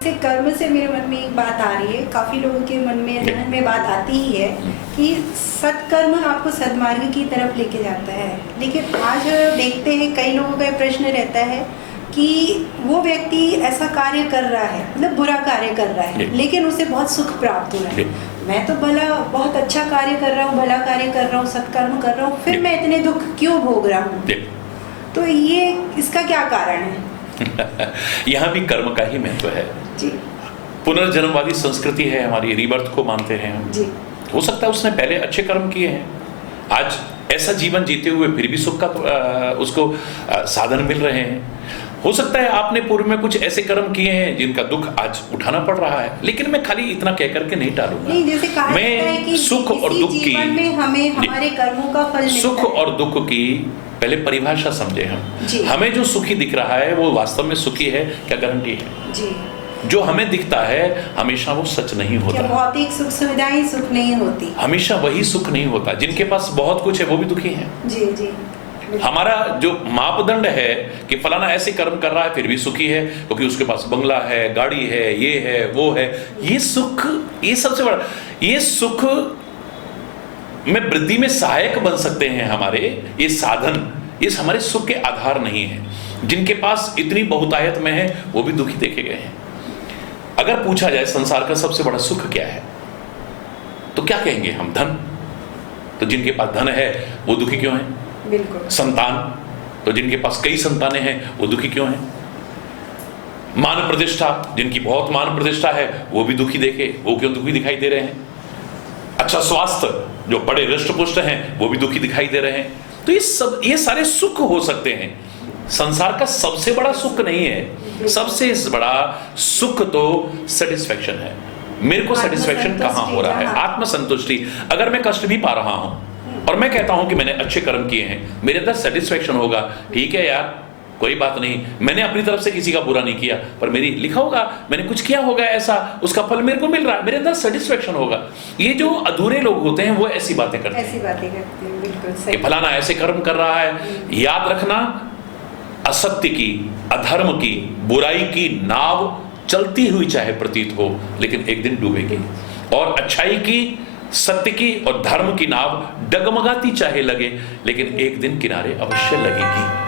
से कर्म से मेरे मन में एक बात आ रही है, काफ़ी लोगों के मन में बात आती ही है कि सत्कर्म आपको सद्मार्ग की तरफ लेके जाता है। लेकिन आज देखते हैं कई लोगों का प्रश्न रहता है कि वो व्यक्ति ऐसा कार्य कर रहा है, मतलब बुरा कार्य कर रहा है, लेकिन उसे बहुत सुख प्राप्त हो रहा है। मैं तो बहुत अच्छा कार्य कर रहा हूँ, भला कार्य कर रहा हूँ, सत्कर्म कर रहा हूँ, फिर मैं इतने दुख क्यों भोग रहा हूँ? तो ये इसका क्या कारण है? यहाँ भी कर्म का ही महत्व है जी। पुनर्जन्मवादी संस्कृति है हमारी, रीबर्थ को मानते हैं हम जी। हो सकता है उसने पहले अच्छे कर्म किए हैं, आज ऐसा जीवन जीते हुए फिर भी सुख का उसको साधन मिल रहे हैं। हो सकता है आपने पूर्व में कुछ ऐसे कर्म किए हैं जिनका दुख आज उठाना पड़ रहा है, लेकिन मैं खाली इतना कह करके नहीं टालूंगा। नहीं, जैसे कहा जाता है कि सुख और दुख की में हमें हमारे कर्मों का फल सुख और दुख की पहले परिभाषा समझे हम। हमें जो सुखी दिख रहा है वो वास्तव में सुखी है क्या? गारंटी है जी। जो हमें दिखता है हमेशा वो सच नहीं होता। भौतिक सुख सुविधाएं सुख नहीं होती, हमेशा वही सुख नहीं होता। जिनके पास बहुत कुछ है वो भी दुखी हैं। जी जी। हमारा जो मापदंड है कि फलाना ऐसे कर्म कर रहा है फिर भी सुखी है क्योंकि उसके पास बंगला है, गाड़ी है, ये है, वो है, ये सुख, ये सबसे बड़ा, ये सुख में वृद्धि में सहायक बन सकते हैं हमारे ये साधन, ये हमारे सुख के आधार नहीं है। जिनके पास इतनी बहुतायत में है वो भी दुखी देखे गए हैं। अगर पूछा जाए संसार का सबसे बड़ा सुख क्या है तो क्या कहेंगे हम? धन। तो जिनके पास धन है वो दुखी क्यों है? बिल्कुल। संतान, तो जिनके पास कई संतानें हैं वो दुखी क्यों हैं? मान प्रतिष्ठा, जिनकी बहुत मान प्रतिष्ठा है वो भी दुखी देखे, वो क्यों दुखी दिखाई दे रहे हैं? अच्छा स्वास्थ्य, जो बड़े हृष्ट पुष्ट हैं वो भी दुखी दिखाई दे रहे हैं। तो ये सारे सुख हो सकते हैं। संसार का सबसे बड़ा सुख नहीं है, सबसे बड़ा सुख तो सेटिस्फेक्शन है। मेरे को सेटिस्फेक्शन कहाँ हो रहा है? आत्मसंतुष्टि। अगर मैं कष्ट भी पा रहा हूं और मैं कहता हूं कि मैंने अच्छे कर्म किए हैं, मेरे अंदर सेटिस्फेक्शन होगा, ठीक है यार कोई बात नहीं, मैंने अपनी तरफ से किसी का बुरा नहीं किया, पर मेरी लिखा होगा मैंने कुछ किया होगा ऐसा, उसका फल मेरे को मिल रहा है, मेरे अंदर सेटिस्फेक्शन होगा। ये जो अधूरे लोग होते हैं वो ऐसी बातें करते हैं, बिल्कुल सही। कि फलाना ऐसे कर्म कर रहा है। याद रखना, असत्य की, अधर्म की, बुराई की नाव चलती हुई चाहे प्रतीत हो लेकिन एक दिन डूबेगी, और अच्छाई की, सत्य की और धर्म की नाव डगमगाती चाहे लगे लेकिन एक दिन किनारे अवश्य लगेगी।